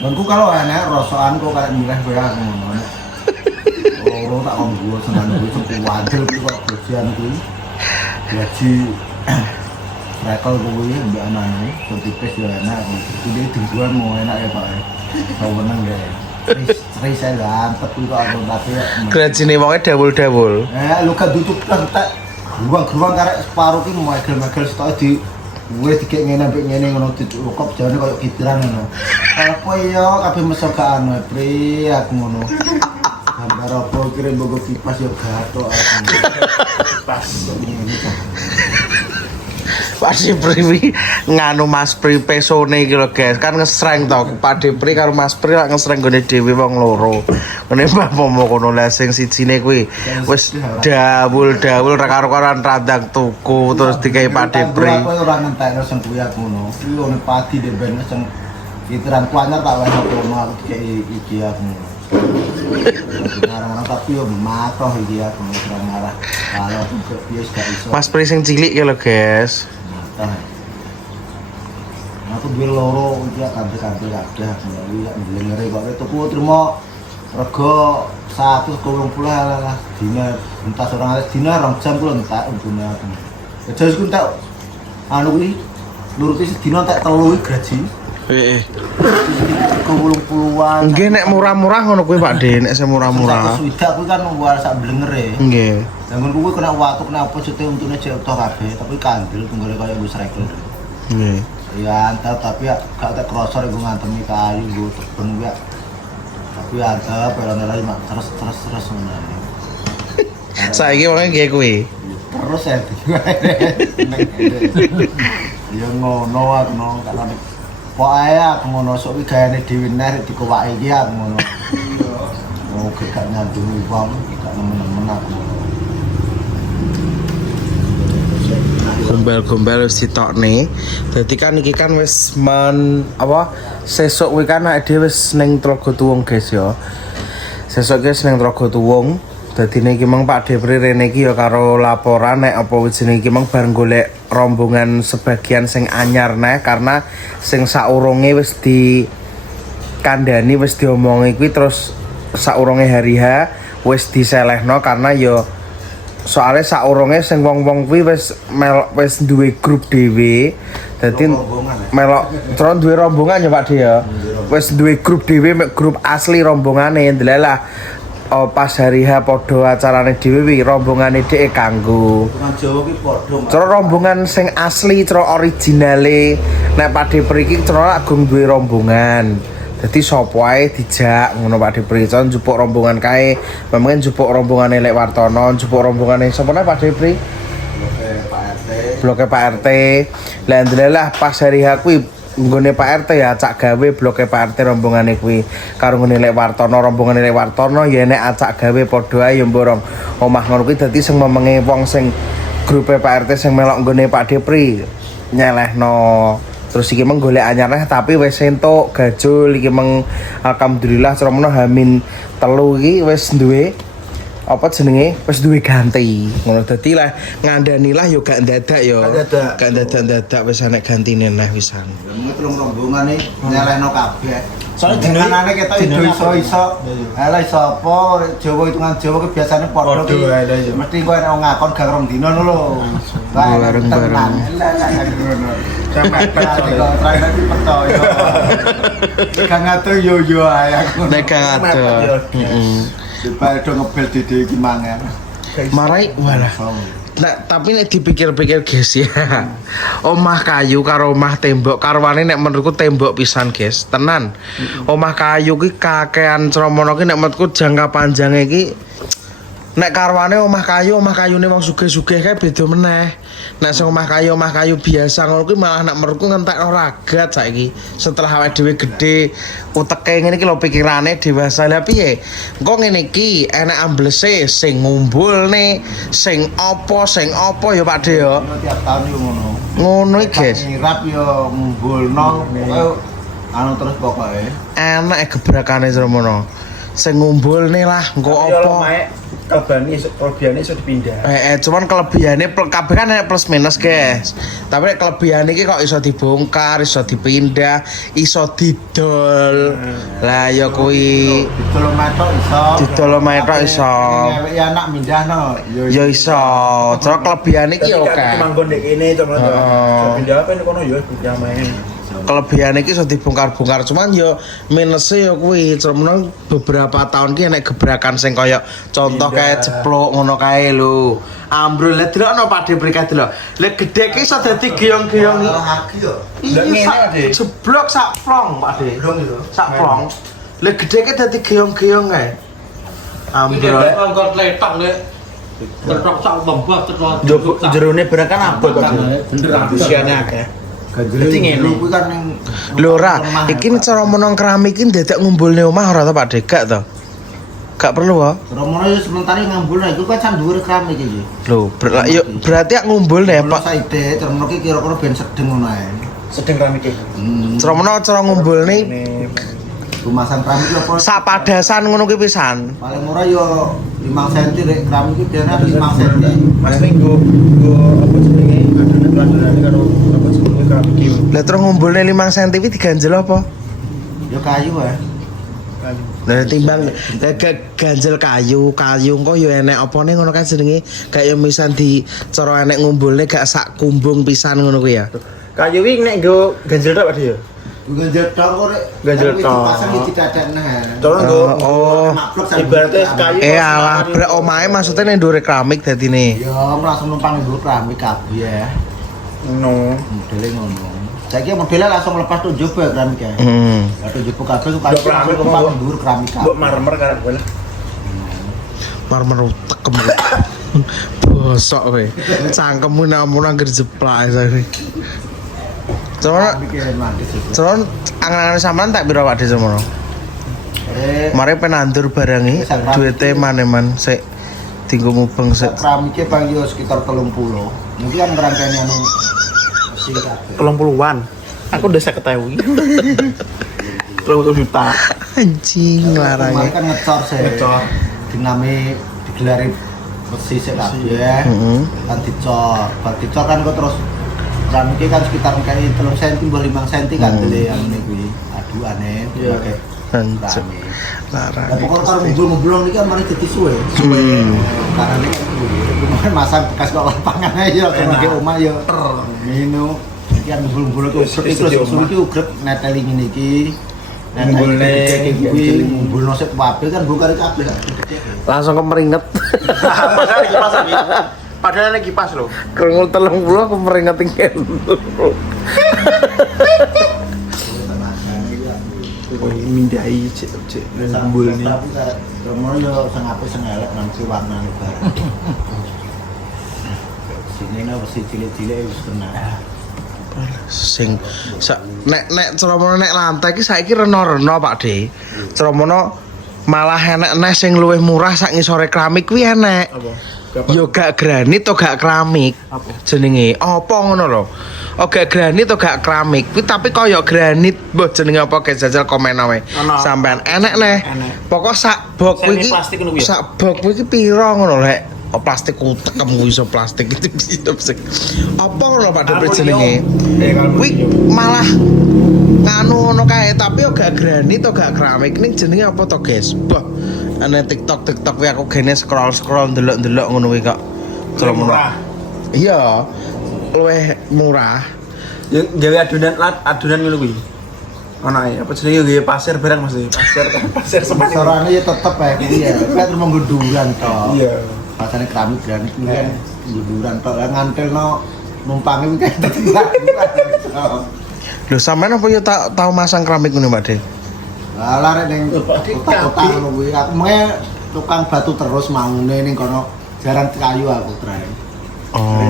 Bangku kalau enak rosokan kok karek milih kowe aku ngono. Oh, tak kon gua seneng kuwi wadel kok gajian kuwi. Gaji rekal kuwi mbak anane, tipis yo enak. Iki dijual mau enak ya Pak. Tau meneng ya. Wis saya lantep kuwi kok aku tapi. Gajine wonge dawul-dawul. Lu gak tutup tak gruang-gruang karek separo ki megel-megel stok di wis dikek ngene ambek ngene ngono dicukop jane koyo kitiran ngono. Apa ya kabeh mesok gak anu Pri aku ngono. Gambar apa kirim bogo kipas yo gatok aku. Pas ngene ta. Pak Dipri nganu Mas Pri pesone iki lho guys, kan ngesreng to. Pak Dipri karo Mas Pri lak ngesreng gone dhewe wong loro. Ngene Mbah Momo kono lah sing sijine kuwi wis dawul-dawul karo-karoan randang tuku terus dikai Pak Dipri. Aku ora ngentekno sing kuwi aku ngono. Kuwi ono padi de ben sing kitiran kuanyar tak wis ono aku dikei iki aku. Orang-orang tapi yo matoh iki aku ora marah. Kalau piye gak iso. Mas Pri sing cilik ki lho guys. Aku duwe loro iki kabeh-kabeh kabeh iki ndelengere kok tuku trimo rega 120 lah dina entas orang alis dina 2 jam kuwi entek untune aku. Jajal ku entek anu kuwi nuruti sedina entek 3 gaji. Heeh. 80-an. Nggih nek murah-murah ngono kuwi Pak De, nek sing murah-murah. Swidak kuwi kan luar sak blengere. Nggih. Jangan kuwi kena watu kena apa jete untune jek utuh kabeh tapi kandel tunggale kaya wis rekel. Nggih. Ya antep tapi ya gak tak krosor iku ngantemi kayu nggo tebeng ya. Tapi antep pelane lagi mak terus ngono. Saiki wong nggih kuwi. Terus ya. Ya ngono aku no kan pokoke aku ngono sok iki gaene dhewe nek dikowaki iki aku ngono. Oh gak nyandungi wong gak nemen-nemen aku. Gombel-gombel wis ditokne. Dadi kan iki kan wis sesuk kuwi kan awake dhewe wis ning Tlaga Tuwung guys ya. Sesuk wis ning Tlaga Tuwung. Dadi niki meng Pak Depri rene iki ya karo laporan nek apa jenenge iki meng bareng golek rombongan sebagian sing anyar neh karena sing saurunge wis dikandani wis diomongi kuwi terus saurunge hari H wis diselehno karena ya soalnya saurunge sing wong-wong kuwi wis duwe grup dhewe. Dadi melok terus duwe rombongan ya Pak De ya. Wis duwe grup dhewe grup asli rombongane ndelalah. Oh, pas hari H padha acarane dhewe wi rombongane dhek kanggo. Orang Jawa ki padha. Cara rombongan sing asli, cara originale nek Pak Depri iki cara agung duwe rombongan. Dadi sapa wae dijak ngono Pak Depri, con njupuk rombongan kae. Memang njupuk rombongane Lek Wartono, njupuk rombongane sapa nek Pak Depri? Bloke Pak RT. Lah ndelalah pas hari H kuwi nggone Pak RT ya acak gawe bloke Pak RT rombongane kuwi karo ngene Lek Wartono rombongane Lek Wartono ya nek acak gawe padha ae ya mborong omah ngono kuwi dadi sing memenge wong sing grupe Pak RT sing melok nggone Pak Depri nyelehno terus iki meng golek anyar tapi wis entuk gajul iki meng alhamdulillah ceromono Hamin 3 iki wis duwe apa jenenge wis duwe ganti ngono dadi lah ngandani lah yo gak dadak yo gak dadak wis enek gantine neh wisan Mung telung rombongane nyelehno kabeh. Soale dinane ketok iso-iso. Ala iso apa Jawa hitungan Jawa ki biasane padha ki. Mesti kowe nek ngakon gak rong dina lho. Bareng-bareng. Sampai percaya percaya. Gak ngatur yo ae aku. Nek gak ngatur. Supaya do ngebel dede iki mangan. Marai walah. Nah, tapi nek dipikir-pikir guys ya. Omah kayu karo omah tembok karwane nek menurutku tembok pisan guys. Tenan. Omah kayu ki kakean Cromono ki nek menurutku jangka panjang iki nek karwane omah kayune wong sugih-sugih kae beda meneh. Nek sing omah kayu biasa ngono kuwi malah nek menurutku ngentekno ragat saiki. Setelah awake dhewe gedhe uteke ngene iki lho pikirane dewasa. Lah piye? Engko ngene iki enek amblese sing ngumpulne, sing apa ya Pak De ya. Tiap tahun yo ngono. Ngono iki guys. Nirap yo ngumpulno anu terus pokoke. Enak gebrakane Cromono. Sing ngumpulne lah engko apa? kelebihannya iso dipindah. Cuman kelebihannya kabeh kan enek plus minus, guys. Tapi nek kelebihan iki kok iso dibongkar, iso dipindah, iso didol. Lah ya kuwi Didol metok iso. Didol metok iso. Ngewek anak mindahno. Ya iso. Cara kelebihan iki oke. Manggon nek kene teman-teman. Heeh. Pindah apa nek kono ya pindah main. Kelebihan iki iso dibongkar-bongkar, cuman yo minusnya yo kuwi cuman beberapa tahun ki nek gebrakan sing kaya contoh kayak jeplok ngono kae lho. Ambrol lah delokno Pak De Brikat delok. Lah gedhe ki iso dadi geyong-geyong iki. Lagi yo. Ndak ngene, Sak Pak De. jeblok sak plong Pak De. Belum itu. Sak plong. Lah gedhe ki dadi geyong-geyong kae. Ambrol. Angkot letak le. Tetok sak bembah tetok. Jerone barang kan abot kok. Bener. Usiane akeh. Ganjel Dadi ngene. kuwi kan ning Lho ora, iki cara menong keramik iki dadak ngumpulne omah ora to Pak De? Gak to? Gak perlu wae. Romono yo sementara ngambul iku kan can dhuwur keramik iki. Lho, berarti ak ngumpulne Pak Pak. Saide termono ki kira-kira ben sedeng ngono ae. Sedeng keramik iki. Ceromono cara ngumpulne Rumasan keramik apa? sak padasan ngono kuwi pisan. Paling murah yo 5 cm rek keramik iki dene 5 cm. Mas ning go apa jenenge? Adonan-adonane karo apa jenenge keramik iki. Lah terus ngumpulne 5 cm iki diganjel apa? Yo kayu wae. Lah timbang ganjel kayu engko yo enek opone ngono kan jenenge gak yo misan di cara enek ngumpulne gak sak kumbung pisan ngono kuwi ya. Kayu iki nek go ganjel tok Pak De ya. Ganjel tok kok rek. Ganjel tok. Pasang iki dadakne. Tolong go. Oh. Ibaratnya kayu. Alah, brek omahe maksudnya ning ndure keramik dadine. Yo langsung numpang nggo keramik kabeh ya. No. Modele ngono. Saiki modele langsung lepas tuh njaba keramik ya. Atau njaba kabeh kok Ndok keramik kok numpang nggo. dhuwur keramik kabeh. Mbok marmer karek kowe lah. Marmer tekem. Bosok kowe. Cangkemmu nek ampun anggere jeplak saiki. Coba Celon angan-angan sampean tak piro Pak De semono? Mari penandur barang iki duwite maneman sik dinggo mubeng sik. Keramiknya bang yo sekitar 30. Mungkin kan ngerangkaian anu mesin kabeh. 30-an. Aku udah 50.000. 30 juta. Anjing Kemarin larang. kan ngecor sih. Ngecor. Dinami digelari besi sik kabeh. Heeh. Kan dicor. Bar dicor kan kok terus keramiknya kan sekitar kayak 3 cm mbah 5 cm kan dele yang kuwi. Aduane pakai Anjing keramik. larang. Lah pokoknya kalau ngumpul-ngumpul iki kan mari dadi suwe. Karena ini kan kuwi. Masang bekas kok lapangan aja kena omah yo. Mino. Iki kan ngumpul-ngumpul kok itu susu iki ugrek neteli ngene iki. Ngumpulne kuwi ngumpulno sik wabil kan bongkar kabeh. Langsung kemeringet. Padahal kipas iki. Padahal ini kipas lho. Krungu 30 kemeringet iki. Mindai cek ngumpul ni. Romo yo sing apik sing elek nang si warnane bareng. Sini nek wis cilik-cilik wis tenan. Sing nek ceromono nek lantai iki saiki reno-reno Pak De. Ceromono malah enek neh sing luwih murah sak ngisore keramik kuwi enek. Apa? Yo gak granit to gak keramik. Apa? Jenenge apa ngono lho. Oh gak granit to gak keramik. Kuwi tapi kaya granit mbah jenenge apa guys jajal komen ae. Ono. Sampean enek neh. Enek. Pokok sak bok kuwi Semi iki plastik ngono kuwi ya? sak bok kuwi iki piro ngono lek. Oh, plastik utek kamu iso plastik itu bisa sih. Apa ngono Pak De jenenge? Kuwi malah kanu ngono kae tapi yo gak granit to gak keramik ning jenenge apa to guys? Wah, ana TikTok kuwi aku gene scroll ndelok-ndelok ngono kuwi kok. Ceromono. Iya. Luwih murah. Ya gawe adonan ngono kuwi. Ana apa jenenge gawe pasir barang Mas. Pasir semuanya. Sorane ya tetep ae kuwi ya. Kan terus menggunduran to. Iya. Pasane keramik granit kuwi kan gunduran to. Lah ngantelno numpange kuwi kan tetep. Lho sampean apa yo tau masang keramik ngono Pak De? Lah rek ning kota-kota ngono kuwi. Aku mengke tukang batu terus mangune ning kono jarang kayu aku trae. Oh.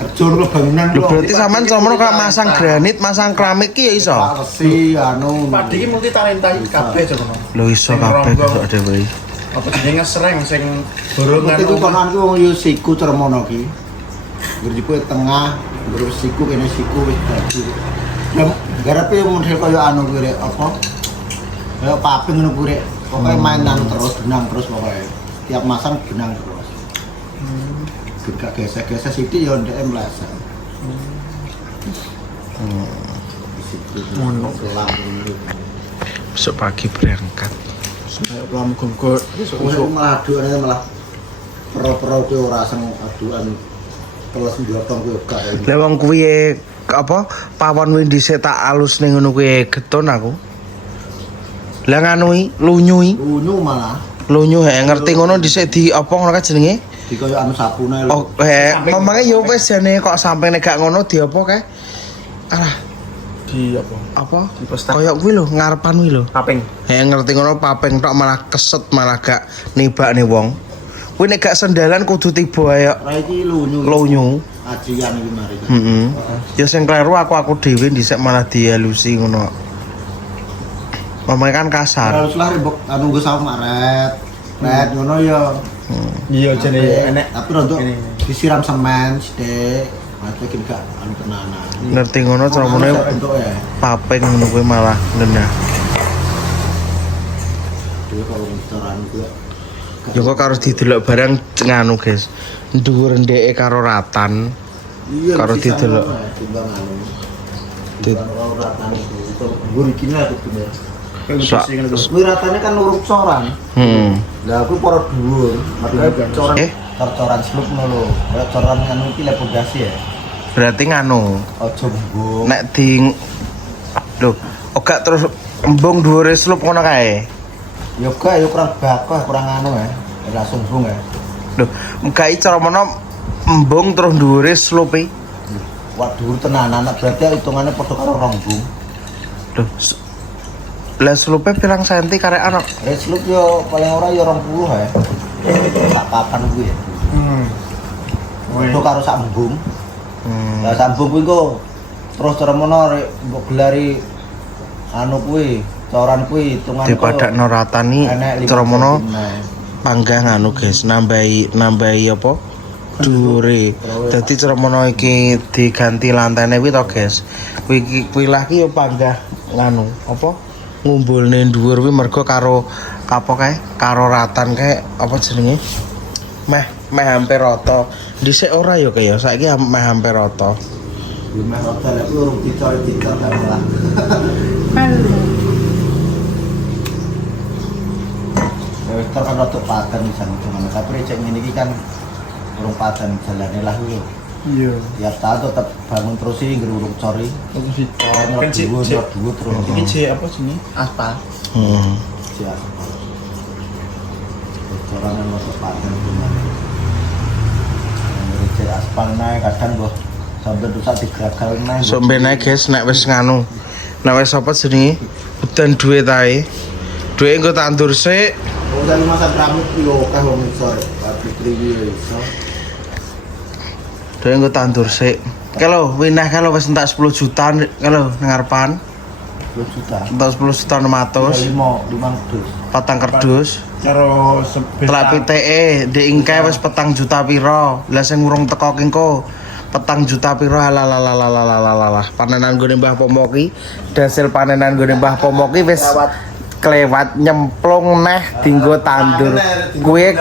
Kerja lu bangunan Lho berarti sampean semono kok masang granit, masang keramik ki ya iso. Pak Resi anu. Pak Diki multi talenta kabeh cono. Lho iso kabeh kok dhewe. Apa jenenge sereng sing borongan. Itu kono aku wong yo siku Cermono ki. Ngriku tengah, terus siku kene siku wis dadi. Lah garepe model kaya anu kuwi rek apa? Kaya paping ngono kuwi rek. Pokoke main anu terus benang terus pokoke. tiap masang benang terus. Gak gesek-gesek sithik ya ndek meleset. Ngono. Gelap ini. Besok pagi berangkat. Saya pelam gonggo. Wong malah aduane malah pro-pro ke ora seneng aduan kelas njotong kowe gak. Lah wong kuwi apa pawon kuwi dhisik tak alus ning ngono kuwi geton aku. Lah nganui lunyui, Lunyu malah lunyu ngerti ngono dhisik di apa ngono ka jenenge? di koyo anu sabune lho. Oh, memangnya yo wis jane kok sampe nek gak ngono di apa kae? Alah, Di apa? apa? Di postak. Koyok kuwi lho, ngarepan kuwi lho. Paping. Ngerti ngono papeng tok malah keset malah gak nibakne wong. Kuwi nek gak sendalan kudu tiba ayo Ora iki lunyu. lunyu. Ajian iki mari. Heeh. Ya sing kleru aku dhewe dhisik malah dihalusi ngono. Mamane kan kasar. Harus lah rembok anu nggo sawu maret. Ret ngono ya. Iya jane enek. Tapi rontok Ini. disiram semen sithik. Mate iki gak anu tenanan. Ngerti ngono carane Bentuk ya. papeng ngono kuwi malah ngenah. Dhewe kalau restoran kuwi Ya kok karo didelok barang nganu, guys. Dhuwur ndeke karo ratan. iya Karo sisa didelok. ngono, timbang anu. Di- Timbang ora ratane itu. Itu dhuwur iki lah itu bener. Sa- Kuwi ratane kan nurut coran. Lah aku para dhuwur, makanya coran Eh? coran slup ngono lho. Kayak coran anu iki level dasi ya. Berarti nganu. Aja mbung. Nek di lho, gak terus embung dhuwure slup ngono kae. Ya gak ya kurang bakoh, kurang anu ya. Langsung bung ya. Lho, mkai cara mana embung terus dhuwure slupe. Wah dhuwur tenanan berarti hitungannya padha karo rong bung. Lho. Lah slupe pirang senti karek anak? Slup yo paling ora yo 20 ya. Tak papan kuwi ya. Padha karo sak embung. Lah sak embung kuwi kok terus cara mono rek mbok gelari anu kuwi, coran kuwi hitungan Dipadakno ratani cara mana panggah nganu guys, nambahi apa? Dhuwure. Dadi cara mana iki diganti lantene kuwi to guys. Kuwi lah ki yo panggah nganu apa? Ngumpulne dhuwur kuwi mergo karo apa kae? Karo ratan kae apa jenenge? Meh hampir rata. Dhisik ora ya kaya saiki meh hampir rata. Lumah hotel aku urung dicor-dicor gak malah. Wis kan rada padan jan cuman tapi cek ngene iki kan urung padan jalane lah lho. Iya. Tiap tahun tetep bangun terus iki ngger urung cori. Aku sih. Kan dhuwur terus. Iki C apa sini? Aspal. Siap. Coran yang rada padan cuman. Cek aspal naik kadang gua sampai rusak digagal naik. Sampe naik guys nek wis nganu. Nek wis apa jenenge? Udan duit ae. Duit engko tandur sik. Oh, dari masa pramit yo akeh wong isor. Tapi priwi iso. Duit engko tandur sik. Kalau winah kalau wis entak 10 juta kalau nang ngarepan 10 juta. entak 10 juta 600 5 dus. patang kardus. Karo Telak PTE di ingkae wis 4 juta piro. Lah sing urung teko ki engko 4 juta piro lah panenan gone Mbah Pomoki. Hasil panenan gone Mbah Pomoki wis kelewat nyemplung neh dinggo tandur. Kuwi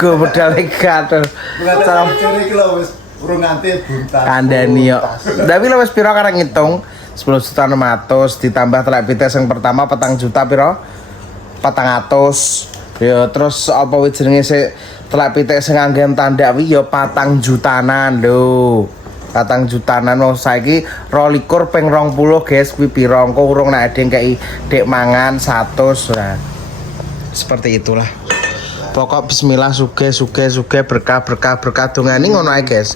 go medal gatel. Cara cari iki lho wis urung nganti buntas. kandani yo. Tapi lo wis piro karek ngitung 10 juta 600 ditambah telak PTE sing pertama 4 juta piro? 400. Ya terus apa wis jenenge sik telak pitik sing anggen tandak wi ya 4 jutanan lho. 4 jutanan wong saiki 22 ping 20 guys kuwi pira engko urung nek adeng kei dek mangan 100 lah. Seperti itulah. Pokok bismillah suge berkah dongane ngono ae guys.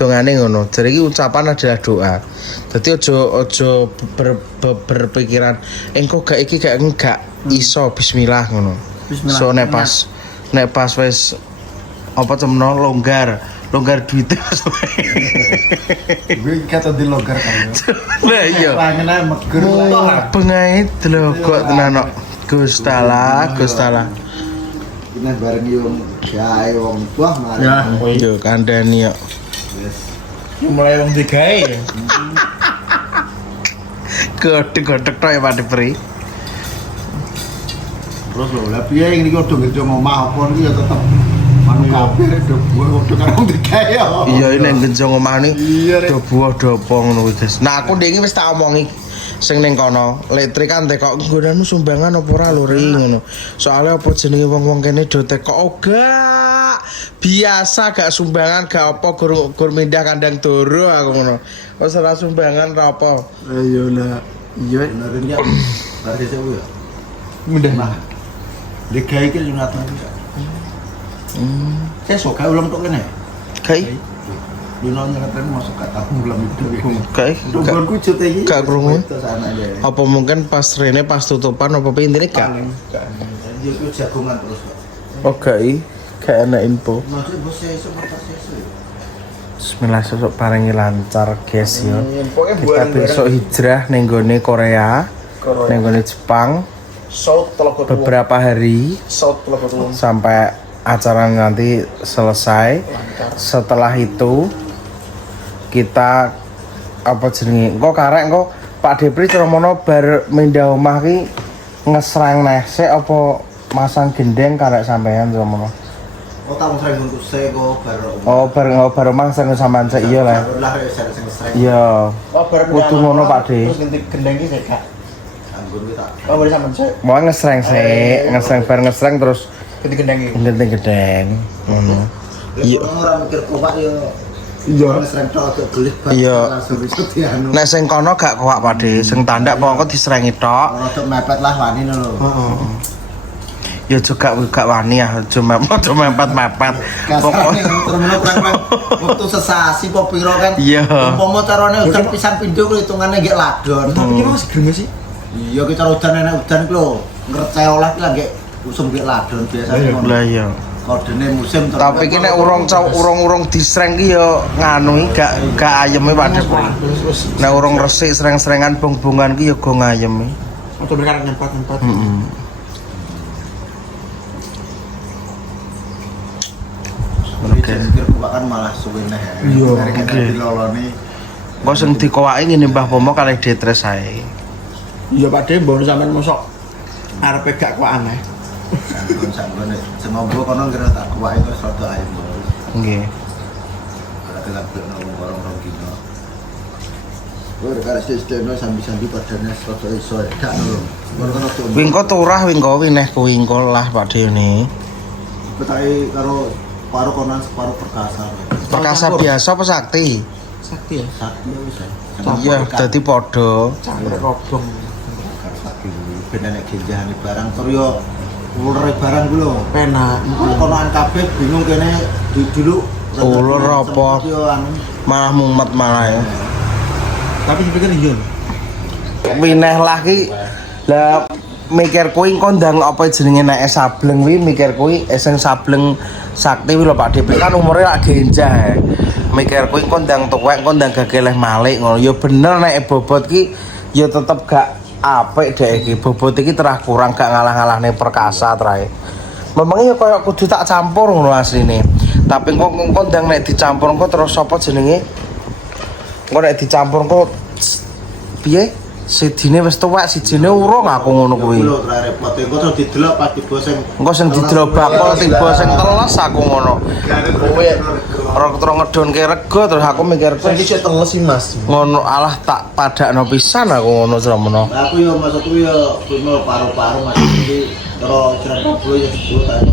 Dongane ngono. Jadi iki ucapan adalah doa. Dadi ojo berpikiran engko gak iki gak enggak iso bismillah ngono. Bismillah. So nek pas wis apa cemno longgar duit. Gue kata di logger kan. Lah iya. Pengen ae meger. Pengai delokok tenan kok. Gustala. Ini bareng yung gawe wong buah mari. Ya. Yo kandhani yo. Wis. Mulai wong digawe. Godhek tok ya Pak Depri. terus lho. Lah piye iki kudu ngerti omah apa iki ya tetep manuk kabeh do buah kudu karo digawe ya. Iya ini ning genjong omah ni Iya, Rek. do buah do apa ngono kuwi guys. Nah aku ndek iki wis tak omongi sing ning kono, letrik kan tekok nggonanmu sumbangan apa ora lho ri ngono. Soale apa jenenge wong-wong kene do tekok gak biasa gak sumbangan gak apa gur mindah kandang doro aku ngono. Wis ora sumbangan ra apa. Ayo lah. Iya. Benerin ya. Berarti sewu ya. Mudah. Nah. Digawe iki Junatan bisa. Saya suka ulam tok kene. Kai Dino nyereten masuk kata ulam itu. kai Tungguan kucut iki. Gak krungu. Terus anake. apa mungkin pas rene pas tutupan apa intine gak? Dia itu jagongan terus kok. Oh gak enak info. Maksud bos saya iso matak sesu. Bismillah sesuk paringi lancar guys ya. Pokoknya Kita besok hijrah ning gone Korea, ning gone Jepang South Telaga Tuwung. beberapa hari South Telaga Tuwung. sampai acara nanti selesai. Setelah itu kita apa jenenge? Engko karek engko Pak Depri Tromono bar mindah omah ki ngesrang nesek apa masang gendeng karek sampean Tromono. Oh tak sering untuk saya kok baru. Oh bar omah sing sampean sik iya lah. Lah saya sing sering. Iya. Oh, bareng Kudu ngono Pak De. Terus ganti gendeng iki sik gak. Anggur kita. Oh, boleh sampean sik. Mau ngesreng sik, ngesreng bar ngesreng terus Ganti gendeng iki. gendeng-gendeng ngono. Iya. Orang mikir kuat ya. Iya. Sering tok agak gelis Iya. langsung bisa dianu. Nek sing kono gak kuat Pak De, sing tandak pokok disrengi tok. Rodok mepet lah wani lho. Ya juga gak wani ya, cuma mepet. Kasarane Pokoknya termeno prang waktu sesasi po piro kan. Iya. Umpama carane udan pisan pindho ku hitungane nggih ladon. Tapi kita masih greme sih. Iya ki cara udan enak udan ku lho. Ngerceh olah ki lagi usum nggih ladon biasane ngono. lah iya. Kodene musim terus. Tapi ki nek urung disreng ki ya nganu ki gak ayeme Pak De. Nek urung resik sreng-srengan bong-bongan ki ya go ngayemi. Untuk mereka nyempat-nyempat. Oke. Pikir kuat kan malah suwe neh. Iya, Mereka oke. diloloni. Kok sing dikowaki ngene Mbah Pomo kalih detres ae. Iya Pak De, mbon sampean mosok arepe gak kok aneh. Sampun semoga kono kira tak kuat itu rada ae. Nggih. Berarti lagi nang orang-orang kino. Gue kalau sistemnya sambil-sambil padanya rada iso gak lho. Kono tuh. Wingko turah wingko wineh kuwi engko lah Pak De ne. Petai karo paru konan separuh perkasa. Perkasa biasa apa sakti? Sakti ya. Sakti bisa. Iya, dadi padha. Campur robong. Karo sakti ben nek genjahane barang tur yo ulure barang ku lho. Penak. Konoan kabeh bingung kene dulu Ulur apa? Yo anu. Malah mumet malah ya. Tapi dipikir iya. Wineh lah ki. Lah mikir kuwi engko ndang apa jenenge nek sableng kuwi mikir kuwi sing sableng sakti kuwi lho Pak DP kan umure lak genjah. Mikir kuwi engko ndang tuwek engko ndang gageleh malik ngono. Ya bener nek bobot ki ya tetep gak apik dek iki. Bobot iki terah kurang gak ngalah-ngalahne perkasa trae. Memang ya koyo kudu tak campur ngono asline. Tapi engko ndang nek dicampur engko terus sapa jenenge? Engko nek dicampur engko piye? Sidine wis tuwek, sijine urung aku ngono kuwi. Lho repot engko terus didelok pas tiba sing Engko sing didelok bakul tiba sing teles aku ngono. Kowe ora ketro ngedonke rego terus aku mikir Saiki cek teles sih Mas. ngono alah tak padakno pisan aku ngono Sramono. aku yo maksudku yo kuwi paru-paru Mas iki terus cerita ya disebut aja.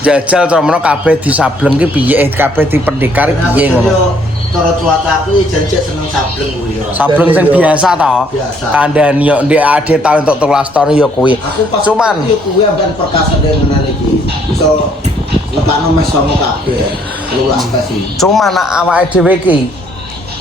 Jajal Sramono kabeh disableng ki piye kabeh dipendekar piye ngono. Cara cuaca aku janji seneng sableng kuwi yo. Sableng sing biasa to. Biasa. Kandhani yo ndek ade tahun untuk 13 tahun yo kuwi. Aku pas Cuman yo kuwi amben perkasa dengan iki. Iso lekakno mes sono kabeh. Lulas sih. Cuman awake dhewe ki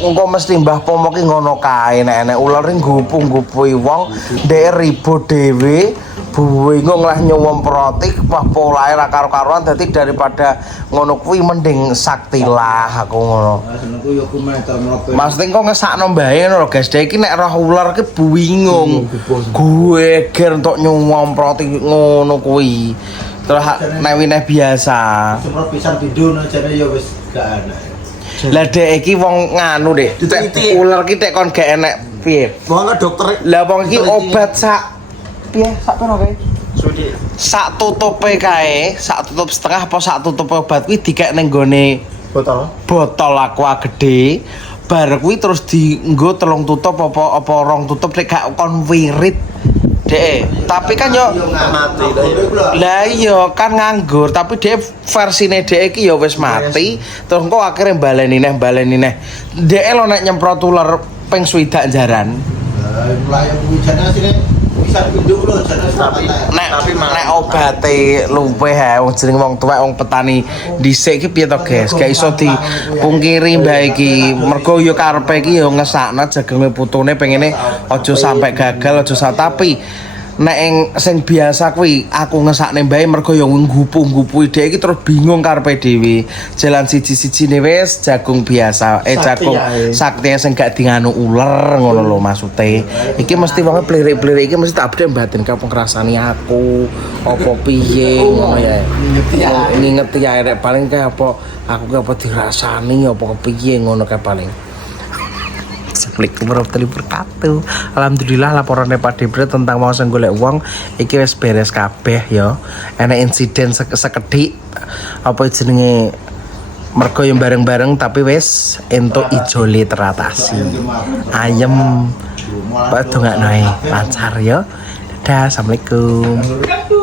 engko mesti Mbah Pomo ki ngono kae nek ular nggupu-nggupuhi wong ndek ribut dhewe bingung lah nyuwun protik wah polahe ra karo-karuan dadi daripada ngono kuwi mending sakti lah aku ngono. Senengku yo komentar mrope. Mas engko ngesakno mbae ngono lho guys. Dek iki nek roh ular ki bingung. Gue ger entuk nyuwun protik ngono kuwi. Terus nek wineh biasa. Semprot pisan pindho jane yo wis gak enak. Lah dek iki wong nganu Dek. Tek ular ki tek kon gak enek piye? Wong dokter Lah wong iki obat sak piye? Sak piro kae? Sudah. Sak tutupe kae, sak tutup setengah apa sak tutup obat kuwi dikek ning gone Botol. botol aqua gede. Bar kuwi terus dienggo 3 tutup apa rong tutup nek gak kon wirit. Dek, tapi kan yo Mati lah iya kan nganggur, tapi dia versine dhek iki ya wis mati, terus engko akhirnya baleni neh. Dhek lo nek nyemprot ular ping 60 jaran. Mulai kuwi jane sine bisa pinduk lho jane Tapi Nek obate luweh ha wong jeneng wong tuwek wong petani dhisik iki piye to, Guys? Gak iso dipungkiri mbah iki. Mergo yo karepe iki yo ngesakno jagenge putune pengene aja sampai gagal, tapi nek sing biasa kuwi aku ngesakne mbae mergo yo nggupu-nggupuhi dhek iki terus bingung karepe dhewe. Jalan siji-sijine wis jagung biasa, jagung sakti sing gak dinganu uler ngono lho maksude. Iki mesti wonge plirik-plirik iki mesti tak update batin kapan ngrasani aku apa piye ngono ya. Ngingeti ya rek paling kayak apa aku apa dirasani apa kepiye ngono kae paling. Assalamualaikum warahmatullahi wabarakatuh. Alhamdulillah laporannya Pak Debre tentang mau sing golek uang iki wis beres kabeh ya. Enak insiden sekedhik apa jenenge mergo yang bareng-bareng tapi wis entuk ijole teratasi. Ayem Pak dongakno lancar ya. Dadah, assalamualaikum.